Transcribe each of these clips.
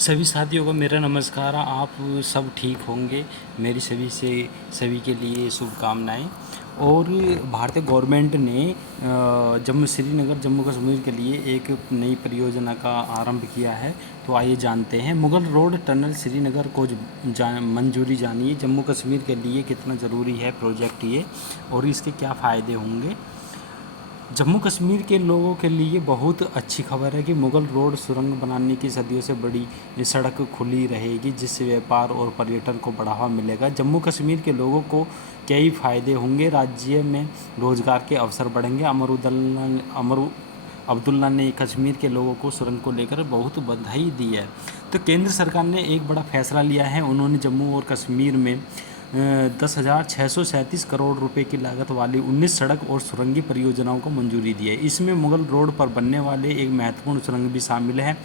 सभी साथियों को मेरा नमस्कार। आप सब ठीक होंगे, मेरी सभी के लिए शुभकामनाएं। और भारतीय गवर्नमेंट ने जम्मू कश्मीर के लिए एक नई परियोजना का आरंभ किया है। तो आइए जानते हैं। मुगल रोड टनल श्रीनगर को मंजूरी जानिए। जम्मू कश्मीर के लिए कितना ज़रूरी है प्रोजेक्ट ये, और इसके क्या फ़ायदे होंगे। जम्मू कश्मीर के लोगों के लिए बहुत अच्छी खबर है कि मुगल रोड सुरंग बनाने की सदियों से बड़ी सड़क खुली रहेगी, जिससे व्यापार और पर्यटन को बढ़ावा मिलेगा। जम्मू कश्मीर के लोगों को कई फायदे होंगे। राज्य में रोजगार के अवसर बढ़ेंगे। अमर अब्दुल्ला ने कश्मीर के लोगों को सुरंग को लेकर बहुत बधाई दी है। तो केंद्र सरकार ने एक बड़ा फैसला लिया है। उन्होंने जम्मू और कश्मीर में 10,637 करोड़ रुपए की लागत वाली 19 सड़क और सुरंगी परियोजनाओं को मंजूरी दी है। इसमें मुगल रोड पर बनने वाले एक महत्वपूर्ण सुरंग भी शामिल है।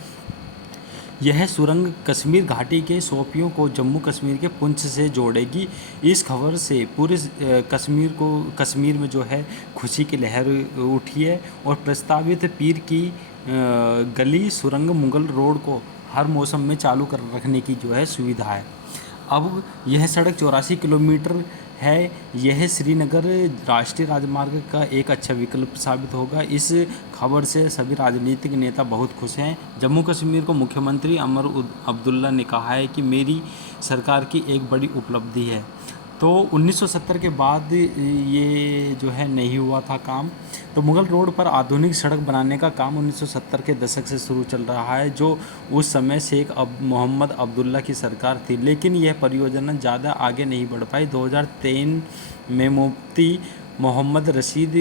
यह सुरंग कश्मीर घाटी के शोपियों को जम्मू कश्मीर के पुंछ से जोड़ेगी। इस खबर से पूरे कश्मीर में जो है खुशी की लहर उठी है। और प्रस्तावित पीर की गली सुरंग मुगल रोड को हर मौसम में चालू कर रखने की जो है सुविधा है। अब यह सड़क 84 किलोमीटर है। यह श्रीनगर राष्ट्रीय राजमार्ग का एक अच्छा विकल्प साबित होगा। इस खबर से सभी राजनीतिक नेता बहुत खुश हैं। जम्मू कश्मीर को मुख्यमंत्री अब्दुल्ला ने कहा है कि मेरी सरकार की एक बड़ी उपलब्धि है। तो 1970 के बाद ये जो है नहीं हुआ था काम। तो मुगल रोड पर आधुनिक सड़क बनाने का काम 1970 के दशक से शुरू चल रहा है, जो उस समय शेख मोहम्मद अब्दुल्ला की सरकार थी। लेकिन यह परियोजना ज़्यादा आगे नहीं बढ़ पाई। 2003 में मुफ्ती मोहम्मद रशीद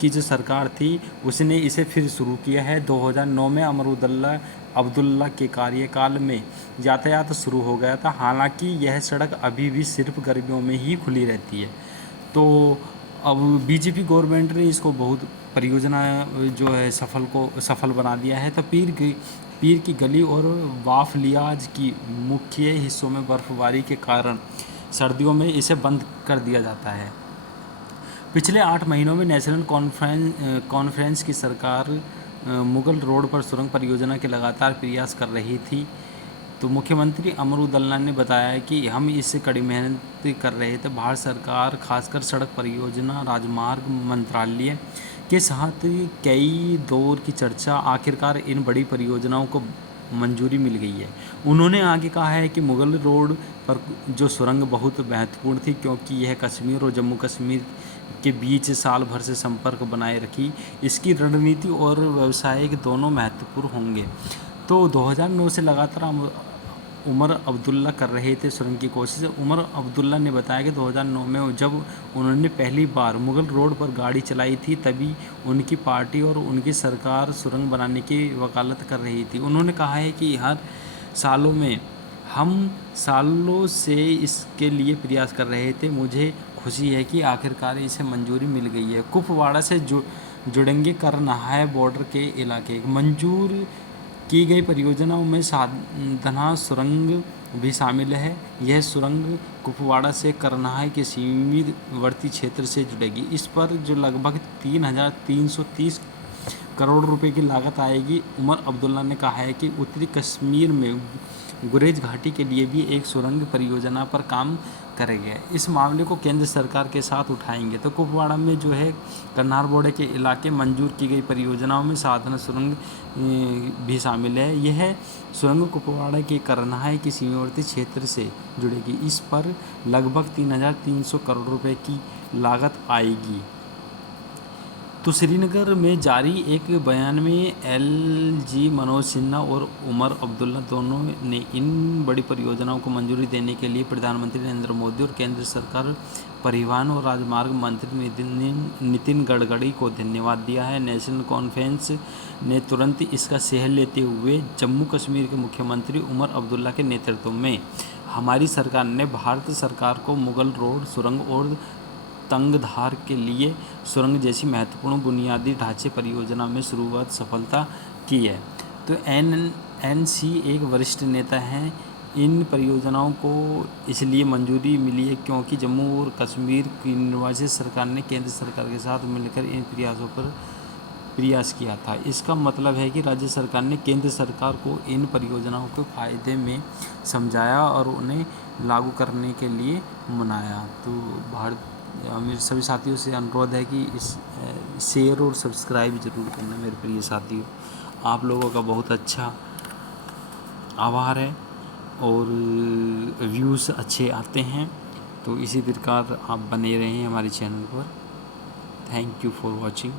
की जो सरकार थी, उसने इसे फिर शुरू किया है। 2009 में अब्दुल्ला के कार्यकाल में यातायात शुरू हो गया था। हालांकि यह सड़क अभी भी सिर्फ गर्मियों में ही खुली रहती है। तो अब बीजेपी गवर्नमेंट ने इसको बहुत परियोजना जो है सफल बना दिया है। तो पीर की गली और वाफलियाज की मुख्य हिस्सों में बर्फबारी के कारण सर्दियों में इसे बंद कर दिया जाता है। पिछले 8 महीनों में नेशनल कॉन्फ्रेंस की सरकार मुगल रोड पर सुरंग परियोजना के लगातार प्रयास कर रही थी। तो मुख्यमंत्री अमरुद्दुल्ला ने बताया कि हम इससे कड़ी मेहनत कर रहे थे। भारत सरकार खासकर सड़क परियोजना राजमार्ग मंत्रालय के साथ कई दौर की चर्चा, आखिरकार इन बड़ी परियोजनाओं को मंजूरी मिल गई है। उन्होंने आगे कहा है कि मुगल रोड पर जो सुरंग बहुत महत्वपूर्ण थी, क्योंकि यह कश्मीर और जम्मू कश्मीर के बीच साल भर से संपर्क बनाए रखी। इसकी रणनीति और व्यावसायिक दोनों महत्वपूर्ण होंगे। तो 2009 से लगातार उमर अब्दुल्ला कर रहे थे सुरंग की कोशिश। उमर अब्दुल्ला ने बताया कि 2009 में जब उन्होंने पहली बार मुगल रोड पर गाड़ी चलाई थी, तभी उनकी पार्टी और उनकी सरकार सुरंग बनाने की वकालत कर रही थी। उन्होंने कहा है कि हम सालों से इसके लिए प्रयास कर रहे थे। मुझे खुशी है कि आखिरकार इसे मंजूरी मिल गई है। कुपवाड़ा से जुड़ेंगे करनाहाय बॉर्डर के इलाके। मंजूर की गई परियोजनाओं में साधना सुरंग भी शामिल है। यह सुरंग कुपवाड़ा से करनाहाय के सीमावर्ती क्षेत्र से जुड़ेगी। इस पर जो लगभग 3,330 करोड़ रुपए की लागत आएगी। उमर अब्दुल्ला ने कहा है कि उत्तरी कश्मीर में गुरेज घाटी के लिए भी एक सुरंग परियोजना पर काम करेंगे। इस मामले को केंद्र सरकार के साथ उठाएंगे। तो कुपवाड़ा में जो है करनार बॉर्डर के इलाके मंजूर की गई परियोजनाओं में साधना सुरंग भी शामिल है। यह सुरंग कुपवाड़ा के करनाहाय के सीमावर्ती क्षेत्र से जुड़ेगी। इस पर लगभग 3,300 करोड़ रुपए की लागत आएगी। तो श्रीनगर में जारी एक बयान में एलजी मनोज सिन्हा और उमर अब्दुल्ला दोनों ने इन बड़ी परियोजनाओं को मंजूरी देने के लिए प्रधानमंत्री नरेंद्र मोदी और केंद्र सरकार परिवहन और राजमार्ग मंत्री नितिन गडकरी को धन्यवाद दिया है। नेशनल कॉन्फ्रेंस ने तुरंत इसका श्रेय लेते हुए जम्मू कश्मीर के मुख्यमंत्री उमर अब्दुल्ला के नेतृत्व में हमारी सरकार ने भारत सरकार को मुगल रोड सुरंग और तंगधार के लिए सुरंग जैसी महत्वपूर्ण बुनियादी ढांचे परियोजना में शुरुआत सफलता की है। तो एनसी एक वरिष्ठ नेता हैं। इन परियोजनाओं को इसलिए मंजूरी मिली है क्योंकि जम्मू और कश्मीर की निर्वाचित सरकार ने केंद्र सरकार के साथ मिलकर इन प्रयासों पर प्रयास किया था। इसका मतलब है कि राज्य सरकार ने केंद्र सरकार को इन परियोजनाओं के फायदे में समझाया और उन्हें लागू करने के लिए मनाया। तो मेरे सभी साथियों से अनुरोध है कि इस शेयर और सब्सक्राइब जरूर करना मेरे प्रिय साथियों। आप लोगों का बहुत अच्छा आभार है और व्यूज़ अच्छे आते हैं, तो इसी प्रकार आप बने रहें हमारे चैनल पर। Thank you for watching.